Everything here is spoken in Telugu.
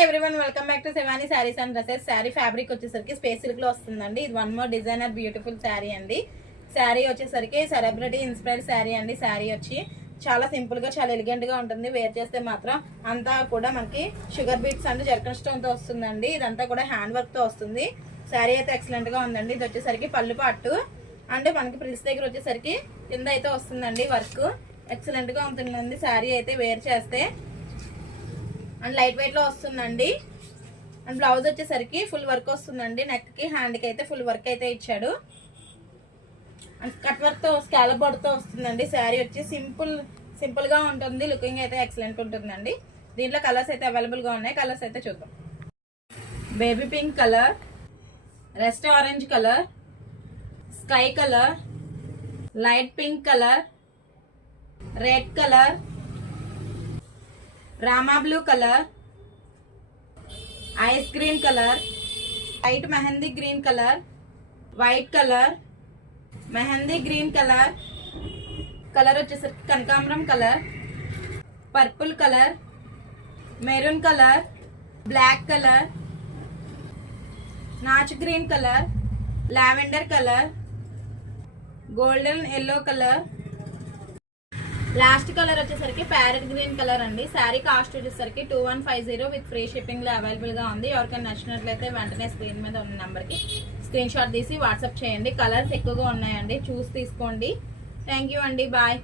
Hi everyone, welcome back to Shivani saris and dresses. Sari fabric వచ్చేసరికి స్పేస్ సిల్క్ లో వస్తుందండి. ఇది one more designer beautiful sari అండి. శారీ వచ్చేసరికి సెలబ్రిటీ ఇన్స్పైర్డ్ శారీ అండి. శారీ వచ్చి చాలా సింపుల్ గా చాలా ఎలిగెంట్ గా ఉంటుంది. వేర్ చేస్తే మాత్రం అంతా కూడా మనకి షుగర్ బీట్స్ అంటే జర్కన్ స్టోన్ తో వస్తుందండి. ఇదంతా కూడా హ్యాండ్ వర్క్ తో వస్తుంది. శారీ అయితే ఎక్సలెంట్ గా ఉందండి. ఇది వచ్చేసరికి పళ్ళు పాటు అంటే మనకి ప్రిల్స్ దగ్గర వచ్చేసరికి కింద అయితే వస్తుందండి. వర్క్ ఎక్సలెంట్ గా ఉంటుందండి. శారీ అయితే వేర్ చేస్తే అండ్ లైట్ వెయిట్ లో వస్తుందండి. అండ్ బ్లౌజ్ వచ్చేసరికి ఫుల్ వర్క్ వస్తుందండి. నెక్ కి హ్యాండ్ కి అయితే ఫుల్ వర్క్ అయితే ఇచ్చాడు. అండ్ కట్ వర్క్ తో స్కాలప్ బోర్డర్ తో వస్తుందండి. శారీ వచ్చి సింపుల్ గా ఉంటుంది. లుకింగ్ అయితే ఎక్సలెంట్ ఉంటుందండి. దీంట్లో కలర్స్ అయితే అవైలబుల్ గా ఉన్నాయి. కలర్స్ అయితే చూద్దాం. Baby pink colour, rust orange colour, sky colour, light pink colour, red colour, Rama blue colour, ice green colour, light mehndi green colour, white colour, mehndi green colour, colour వచ్చేసరికి కనకాంబరం colour, purple colour, maroon colour, black colour, నాచ్ green colour, lavender colour, golden yellow colour, last colour వచ్చేసరికి ప్యారెట్ గ్రీన్ కలర్ అండి. శారీ కాస్ట్ వచ్చేసరికి 2150 విత్ ఫ్రీ షిప్పింగ్ లో అవైలబుల్ గా ఉంది. ఎవరికైనా నచ్చినట్లయితే వెంటనే స్క్రీన్ మీద ఉన్న నెంబర్ కి స్క్రీన్ షాట్ తీసి వాట్సాప్ చేయండి. కలర్స్ ఎక్కువగా ఉన్నాయండి, చూసి తీసుకోండి. థ్యాంక్ యూ అండి, బాయ్.